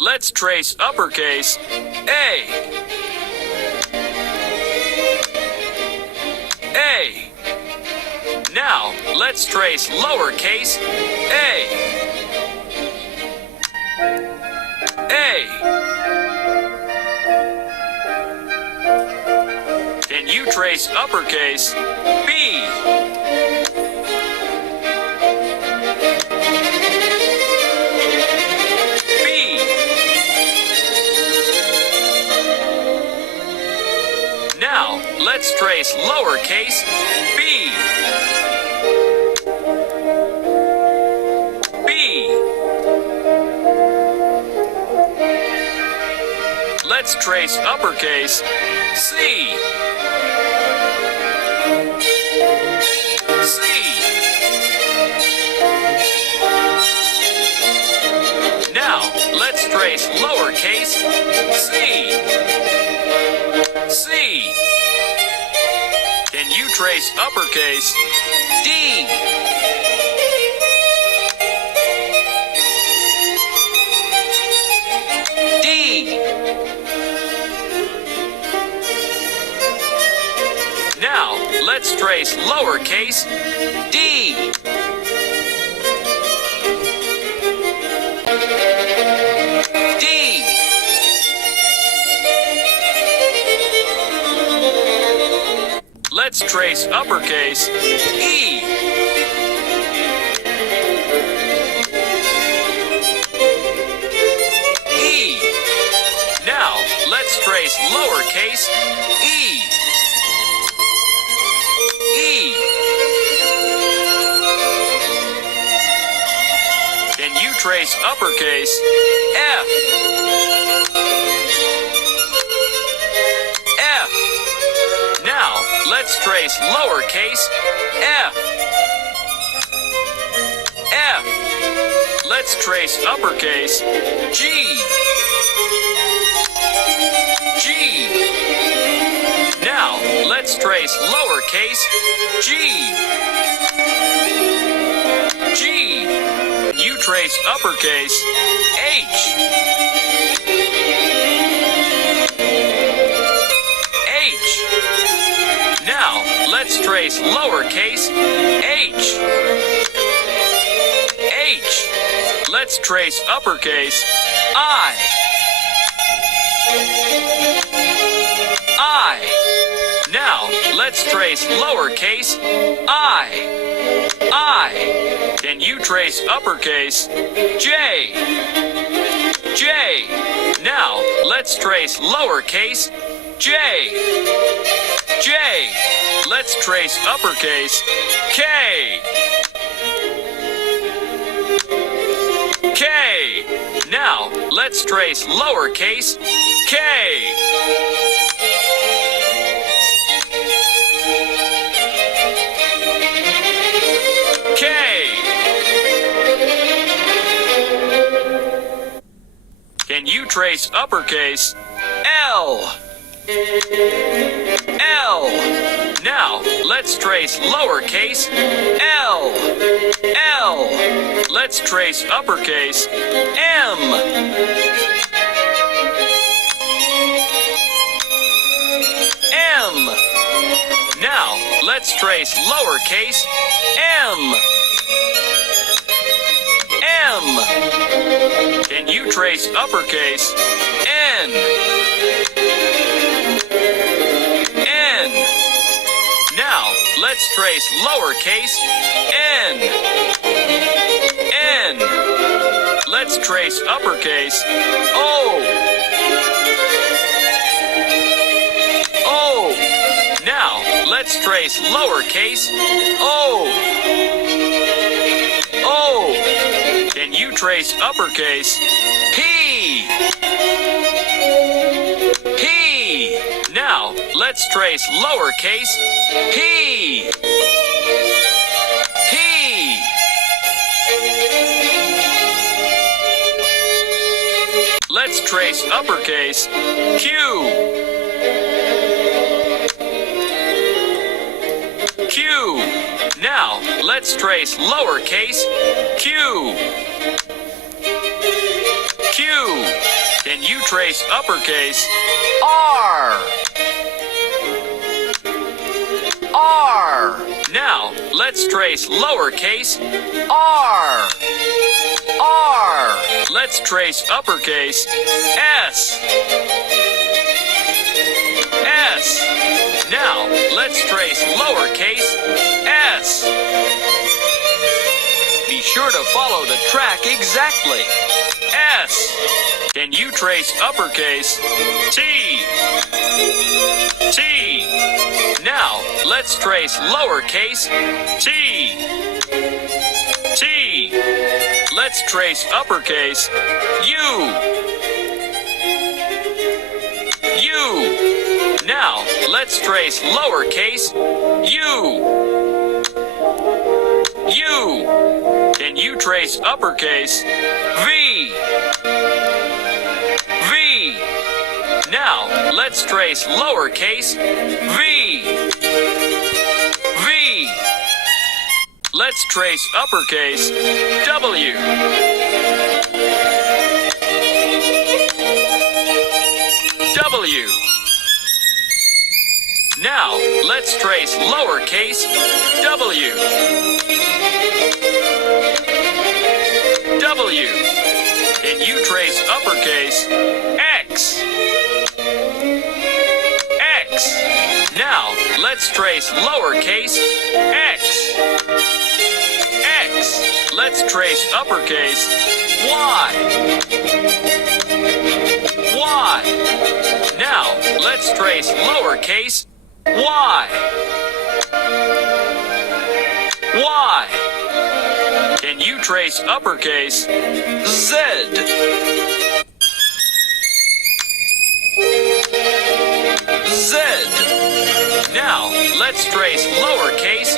Let's trace uppercase A. A. Now, let's trace lowercase a. A. Can you trace uppercase B? B. Now, let's trace lowercase b. B. Let's trace uppercase C. C. Now, let's trace lowercase c. C. Can you trace uppercase D? D. Now, let's trace lowercase d. D. Let's trace uppercase E. E. Now, let's trace lowercase e. E. Can you trace uppercase F? F. Now, let's trace lowercase f. F. Let's trace uppercase G. G. Now, let's trace lowercase g. G. You trace uppercase H. H. Now, let's trace lowercase h. H. Let's trace uppercase I. I. Now, let's trace lowercase I. I. Can you trace uppercase J? J. Now, let's trace lowercase J. J. Let's trace uppercase K. K. Now, let's trace lowercase k. K. Can you trace uppercase L? L. Now, let's trace lowercase l. L. Let's trace uppercase M. M. Now, let's trace lowercase m. M. Can you trace uppercase N? N. Now, let's trace lowercase n. N. Let's trace uppercase O. O. Now, let's trace lowercase o. O. Can you trace uppercase P? P. Now, let's trace lowercase p. P. Let's trace uppercase Q. Q. Now, let's trace lowercase q. Q. trace uppercase R. R. Now, let's trace lowercase r. R. Let's trace uppercase S. S. Now, let's trace lowercase s. Be sure to follow the track exactly. S. Can you trace uppercase T? T. Now, let's trace lowercase t. T. Let's trace uppercase U. U. Now, let's trace lowercase u. U. Can you trace uppercase V? V. Now, let's trace lowercase v. V. Let's trace uppercase W. W. Now, let's trace lowercase w. W. Can you trace uppercase X? X. Now, let's trace lowercase x. X. Let's trace uppercase Y. Y. Now, let's trace lowercase y. Y. Can you trace uppercase Z? Z. Now, let's trace lowercase